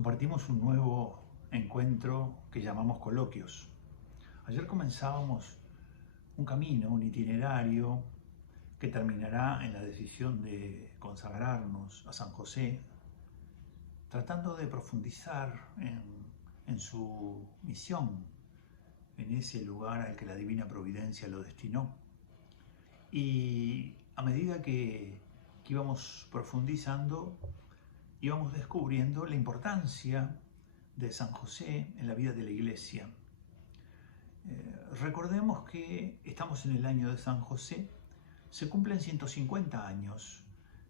compartimos un nuevo encuentro que llamamos coloquios. Ayer comenzábamos un camino, un itinerario que terminará en la decisión de consagrarnos a San José, tratando de profundizar en su misión, en ese lugar al que la Divina Providencia lo destinó. Y a medida que íbamos profundizando, íbamos descubriendo la importancia de San José en la vida de la Iglesia. Recordemos que estamos en el año de San José, se cumplen 150 años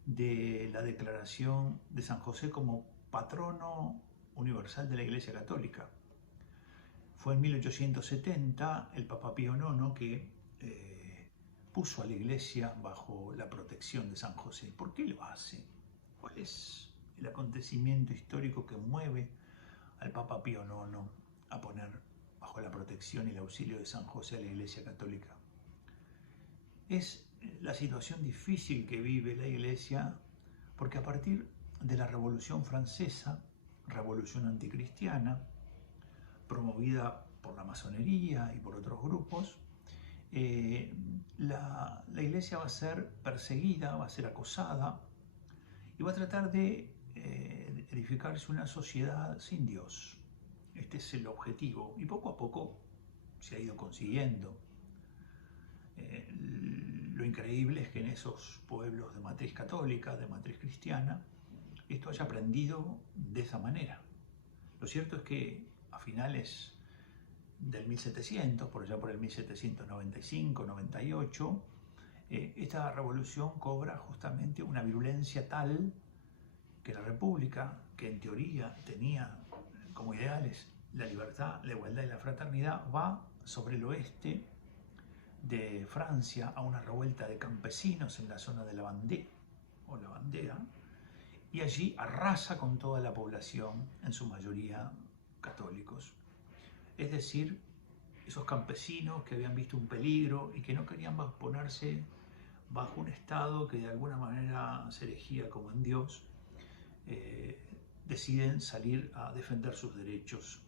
de la declaración de San José como patrono universal de la Iglesia Católica. Fue en 1870 el Papa Pío IX que puso a la Iglesia bajo la protección de San José. ¿Por qué lo hace? ¿Cuál es el acontecimiento histórico que mueve al Papa Pío IX a poner bajo la protección y el auxilio de San José a la Iglesia Católica? Es la situación difícil que vive la Iglesia porque a partir de la Revolución Francesa, revolución anticristiana, promovida por la masonería y por otros grupos, la Iglesia va a ser perseguida, va a ser acosada y va a tratar de edificarse una sociedad sin Dios. Este es el objetivo y poco a poco se ha ido consiguiendo. Lo increíble es que en esos pueblos de matriz católica, de matriz cristiana, esto haya aprendido de esa manera. Lo cierto es que a finales del 1700, por allá por el 1795-98, esta revolución cobra justamente una virulencia tal que la República, que en teoría tenía como ideales la libertad, la igualdad y la fraternidad, va sobre el oeste de Francia a una revuelta de campesinos en la zona de la Vendée o la Bandera, y allí arrasa con toda la población, en su mayoría católicos. Es decir, esos campesinos que habían visto un peligro y que no querían ponerse bajo un Estado que de alguna manera se erigía como en Dios, deciden salir a defender sus derechos.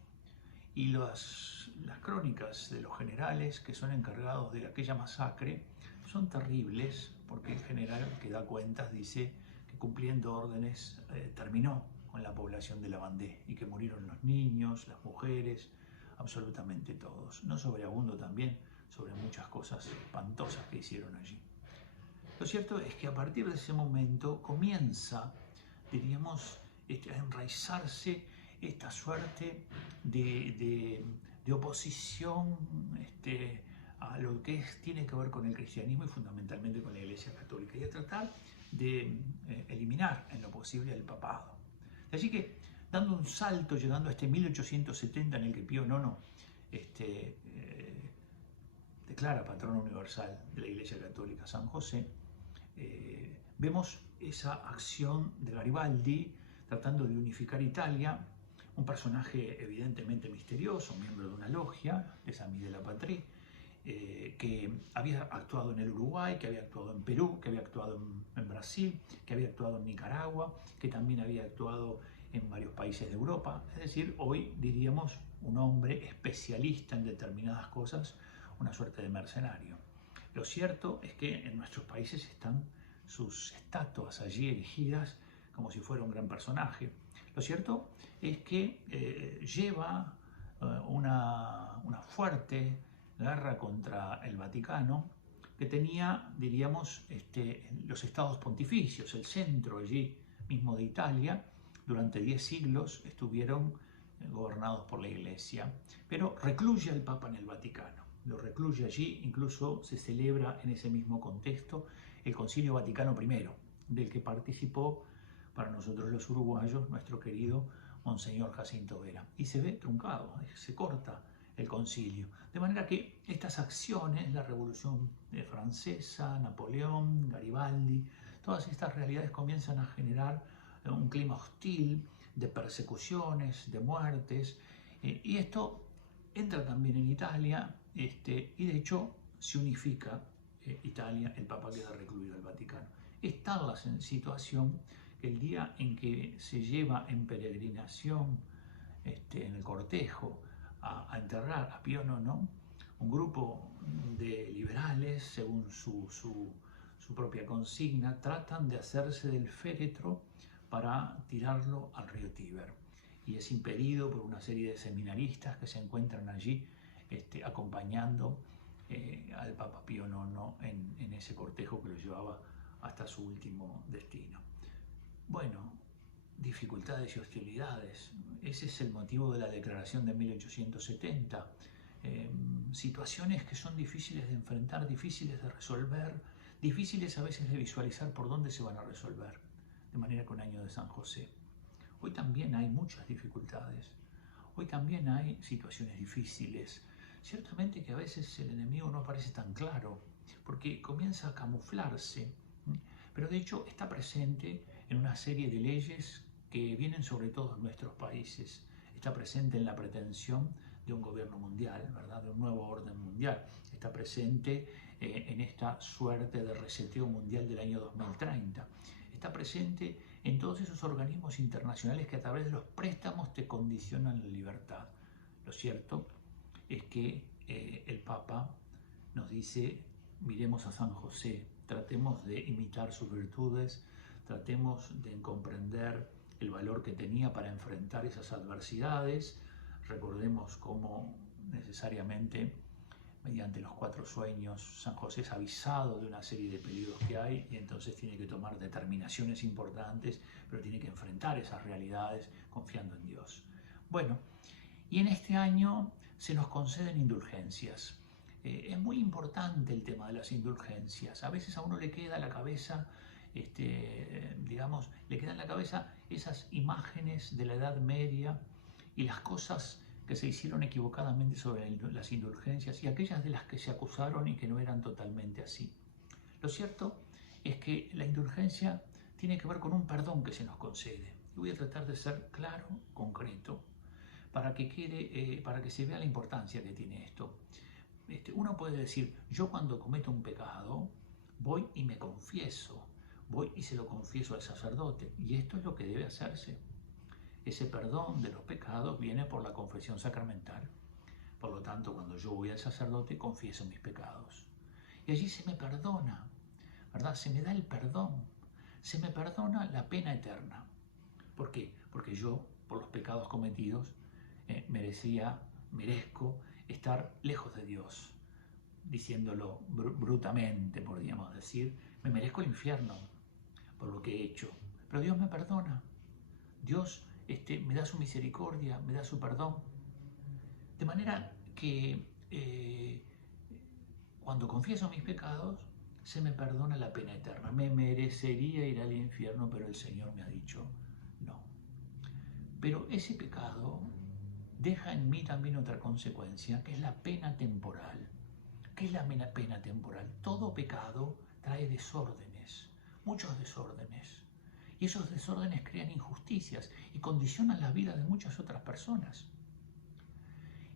Y las crónicas de los generales que son encargados de aquella masacre son terribles, porque el general que da cuentas dice que cumpliendo órdenes terminó con la población de la Vendée y que murieron los niños, las mujeres, absolutamente todos. No sobreabundo también sobre muchas cosas espantosas que hicieron allí. Lo cierto es que a partir de ese momento comienza, diríamos, a enraizarse esta suerte de oposición a lo que tiene que ver con el cristianismo y fundamentalmente con la Iglesia Católica, y a tratar de eliminar en lo posible el papado. Así que, dando un salto, llegando a este 1870 en el que Pío IX declara patrono universal de la Iglesia Católica San José, vemos esa acción de Garibaldi tratando de unificar Italia, un personaje evidentemente misterioso, miembro de una logia, les Amis de la Patrie, que había actuado en el Uruguay, que había actuado en Perú, que había actuado en Brasil, que había actuado en Nicaragua, que también había actuado en varios países de Europa. Es decir, hoy diríamos un hombre especialista en determinadas cosas, una suerte de mercenario. Lo cierto es que en nuestros países están sus estatuas allí erigidas como si fuera un gran personaje. Lo cierto es que lleva una fuerte guerra contra el Vaticano, que tenía, diríamos, los estados pontificios, el centro allí mismo de Italia. Durante 10 siglos estuvieron gobernados por la Iglesia, pero recluye al Papa en el Vaticano. Lo recluye allí, incluso se celebra en ese mismo contexto el Concilio Vaticano I, del que participó para nosotros los uruguayos nuestro querido Monseñor Jacinto Vera. Y se ve truncado, se corta el concilio. De manera que estas acciones, la Revolución Francesa, Napoleón, Garibaldi, todas estas realidades comienzan a generar un clima hostil de persecuciones, de muertes, y esto entra también en Italia, y de hecho se unifica Italia, el Papa queda recluido al Vaticano. Es tal la situación que el día en que se lleva en peregrinación, en el cortejo, a enterrar a Pío IX, un grupo de liberales, según su propia consigna, tratan de hacerse del féretro para tirarlo al río Tíber. Y es impedido por una serie de seminaristas que se encuentran allí acompañando al Papa Pío IX en ese cortejo que lo llevaba hasta su último destino. Bueno, dificultades y hostilidades. Ese es el motivo de la declaración de 1870. Situaciones que son difíciles de enfrentar, difíciles de resolver, difíciles a veces de visualizar por dónde se van a resolver. De manera que un año de San José. Hoy también hay muchas dificultades. Hoy también hay situaciones difíciles. Ciertamente que a veces el enemigo no aparece tan claro, porque comienza a camuflarse, pero de hecho está presente en una serie de leyes que vienen sobre todos nuestros países. Está presente en la pretensión de un gobierno mundial, ¿verdad? De un nuevo orden mundial. Está presente en esta suerte de reseteo mundial del año 2030. Está presente en todos esos organismos internacionales que a través de los préstamos te condicionan la libertad. Lo cierto es que el Papa nos dice, miremos a San José, tratemos de imitar sus virtudes, tratemos de comprender el valor que tenía para enfrentar esas adversidades. Recordemos cómo necesariamente mediante los 4 sueños San José es avisado de una serie de peligros que hay y entonces tiene que tomar determinaciones importantes, pero tiene que enfrentar esas realidades confiando en Dios. Bueno, y en este año se nos conceden indulgencias. Es muy importante el tema de las indulgencias. A veces a uno le queda en la cabeza, le quedan en la cabeza esas imágenes de la Edad Media y las cosas que se hicieron equivocadamente sobre las indulgencias y aquellas de las que se acusaron y que no eran totalmente así. Lo cierto es que la indulgencia tiene que ver con un perdón que se nos concede. Y voy a tratar de ser claro, concreto, para que se vea la importancia que tiene esto. Uno puede decir, yo cuando cometo un pecado, voy y me confieso, voy y se lo confieso al sacerdote, y esto es lo que debe hacerse. Ese perdón de los pecados viene por la confesión sacramental. Por lo tanto, cuando yo voy al sacerdote, confieso mis pecados. Y allí se me perdona, ¿verdad? Se me da el perdón. Se me perdona la pena eterna. ¿Por qué? Porque yo, por los pecados cometidos, merezco estar lejos de Dios. Diciéndolo brutamente, podríamos decir, me merezco el infierno por lo que he hecho. Pero Dios me perdona. Dios me da su misericordia, me da su perdón. De manera que cuando confieso mis pecados, se me perdona la pena eterna. Me merecería ir al infierno, pero el Señor me ha dicho no. Pero ese pecado deja en mí también otra consecuencia, que es la pena temporal. ¿Qué es la pena temporal? Todo pecado trae desórdenes, muchos desórdenes. Y esos desórdenes crean injusticias y condicionan la vida de muchas otras personas.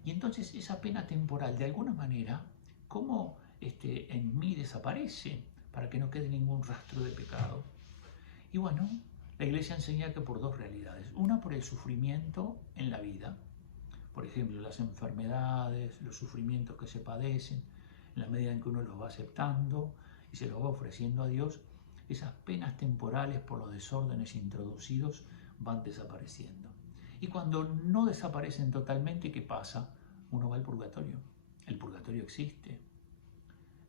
Y entonces esa pena temporal, de alguna manera, ¿cómo en mí desaparece para que no quede ningún rastro de pecado? Y bueno, la Iglesia enseña que por 2 realidades. Una, por el sufrimiento en la vida. Por ejemplo, las enfermedades, los sufrimientos que se padecen, en la medida en que uno los va aceptando y se los va ofreciendo a Dios, esas penas temporales por los desórdenes introducidos van desapareciendo. Y cuando no desaparecen totalmente, ¿qué pasa? Uno va al purgatorio. El purgatorio existe.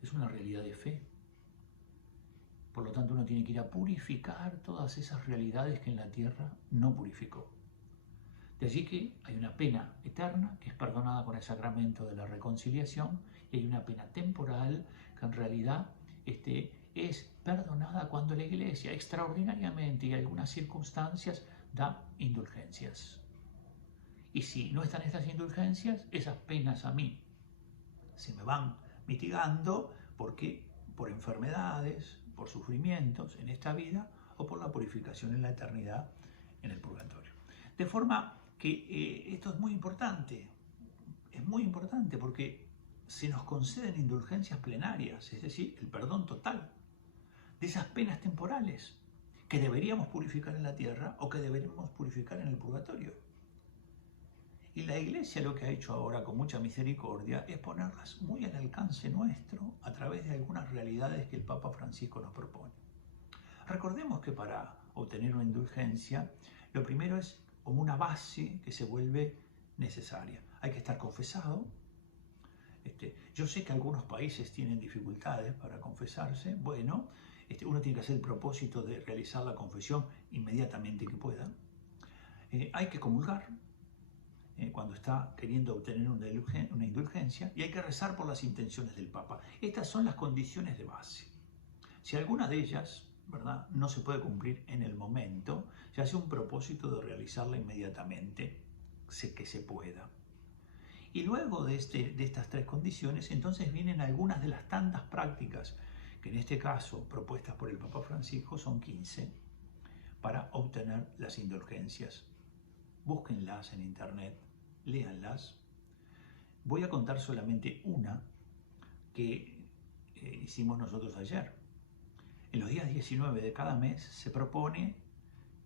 Es una realidad de fe. Por lo tanto, uno tiene que ir a purificar todas esas realidades que en la tierra no purificó. De allí que hay una pena eterna que es perdonada con el sacramento de la reconciliación y hay una pena temporal que en realidad es perdonada cuando la Iglesia extraordinariamente y en algunas circunstancias da indulgencias. Y si no están estas indulgencias, esas penas a mí se me van mitigando porque por enfermedades, por sufrimientos en esta vida o por la purificación en la eternidad en el purgatorio. De forma que esto es muy importante porque se nos conceden indulgencias plenarias, es decir, el perdón total de esas penas temporales que deberíamos purificar en la tierra o que deberíamos purificar en el purgatorio. Y la Iglesia lo que ha hecho ahora con mucha misericordia es ponerlas muy al alcance nuestro a través de algunas realidades que el Papa Francisco nos propone. Recordemos que para obtener una indulgencia, lo primero es como una base que se vuelve necesaria. Hay que estar confesado. Yo sé que algunos países tienen dificultades para confesarse. Bueno, uno tiene que hacer el propósito de realizar la confesión inmediatamente que pueda. Hay que comulgar cuando está queriendo obtener una indulgencia, y hay que rezar por las intenciones del Papa. Estas son las condiciones de base. Si alguna de ellas, ¿verdad?, no se puede cumplir en el momento, se hace un propósito de realizarla inmediatamente, sé que se pueda. Y luego de estas tres condiciones, entonces vienen algunas de las tantas prácticas que en este caso, propuestas por el Papa Francisco, son 15, para obtener las indulgencias. Búsquenlas en internet, léanlas. Voy a contar solamente una que hicimos nosotros ayer. En los días 19 de cada mes se propone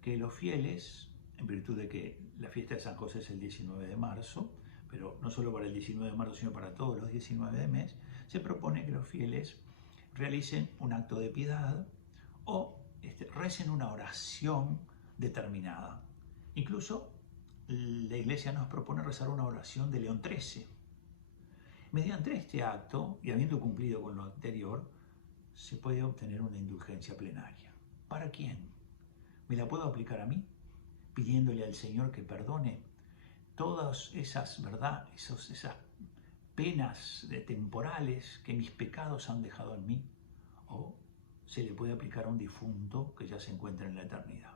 que los fieles, en virtud de que la fiesta de San José es el 19 de marzo, pero no solo para el 19 de marzo, sino para todos los 19 de mes, se propone que los fieles realicen un acto de piedad o recen una oración determinada. Incluso la Iglesia nos propone rezar una oración de León XIII. Mediante este acto, y habiendo cumplido con lo anterior, se puede obtener una indulgencia plenaria. ¿Para quién? ¿Me la puedo aplicar a mí? Pidiéndole al Señor que perdone todas esas, ¿verdad?, esas penas temporales que mis pecados han dejado en mí. O se le puede aplicar a un difunto que ya se encuentra en la eternidad.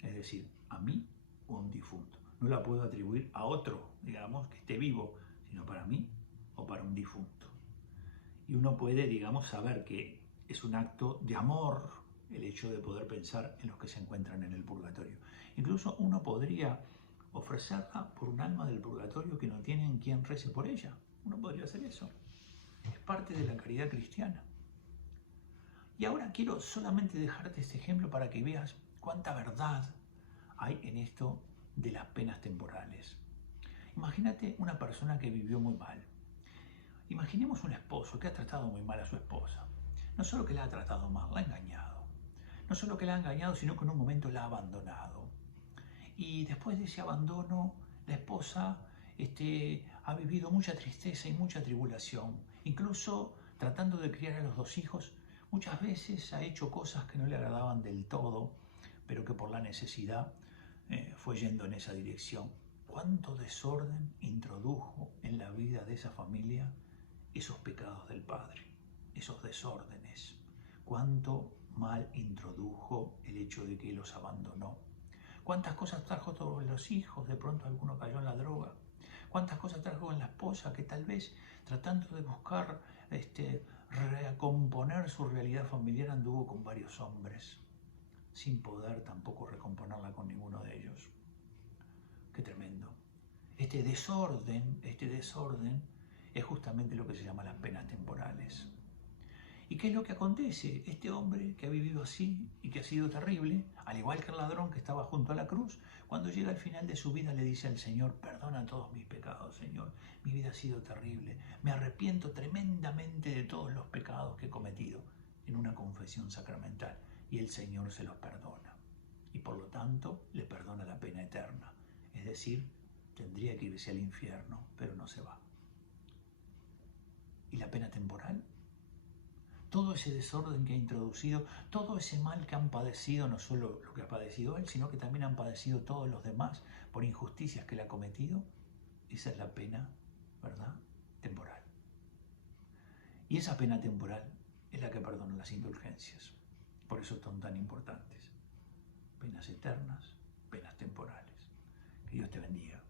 Es decir, a mí o a un difunto. No la puedo atribuir a otro, digamos, que esté vivo, sino para mí o para un difunto. Y uno puede, digamos, saber que es un acto de amor el hecho de poder pensar en los que se encuentran en el purgatorio. Incluso uno podría ofrecerla por un alma del purgatorio que no tienen quien rece por ella. Uno podría hacer eso. Es parte de la caridad cristiana. Y ahora quiero solamente dejarte este ejemplo para que veas cuánta verdad hay en esto de las penas temporales. Imagínate una persona que vivió muy mal. Imaginemos un esposo que ha tratado muy mal a su esposa. No solo que la ha tratado mal, la ha engañado. No solo que la ha engañado, sino que en un momento la ha abandonado. Y después de ese abandono, la esposa ha vivido mucha tristeza y mucha tribulación. Incluso tratando de criar a los dos hijos, muchas veces ha hecho cosas que no le agradaban del todo, pero que por la necesidad fue yendo en esa dirección. ¿Cuánto desorden introdujo en la vida de esa familia esos pecados del padre, esos desórdenes? ¿Cuánto mal introdujo el hecho de que los abandonó? ¿Cuántas cosas trajo todos los hijos? De pronto alguno cayó en la droga. ¿Cuántas cosas trajo en la esposa que tal vez tratando de buscar recomponer su realidad familiar anduvo con varios hombres, sin poder tampoco recomponerla con ninguno de ellos? Qué tremendo. Este desorden es justamente lo que se llama las penas temporales. ¿Y qué es lo que acontece? Este hombre que ha vivido así y que ha sido terrible, al igual que el ladrón que estaba junto a la cruz, cuando llega al final de su vida le dice al Señor: perdona todos mis pecados, Señor, mi vida ha sido terrible, me arrepiento tremendamente de todos los pecados que he cometido, en una confesión sacramental, y el Señor se los perdona. Y por lo tanto le perdona la pena eterna, es decir, tendría que irse al infierno, pero no se va. ¿Y la pena temporal? Todo ese desorden que ha introducido, todo ese mal que han padecido, no solo lo que ha padecido él, sino que también han padecido todos los demás por injusticias que él ha cometido, esa es la pena, ¿verdad?, temporal. Y esa pena temporal es la que perdona las indulgencias. Por eso son tan importantes. Penas eternas, penas temporales. Que Dios te bendiga.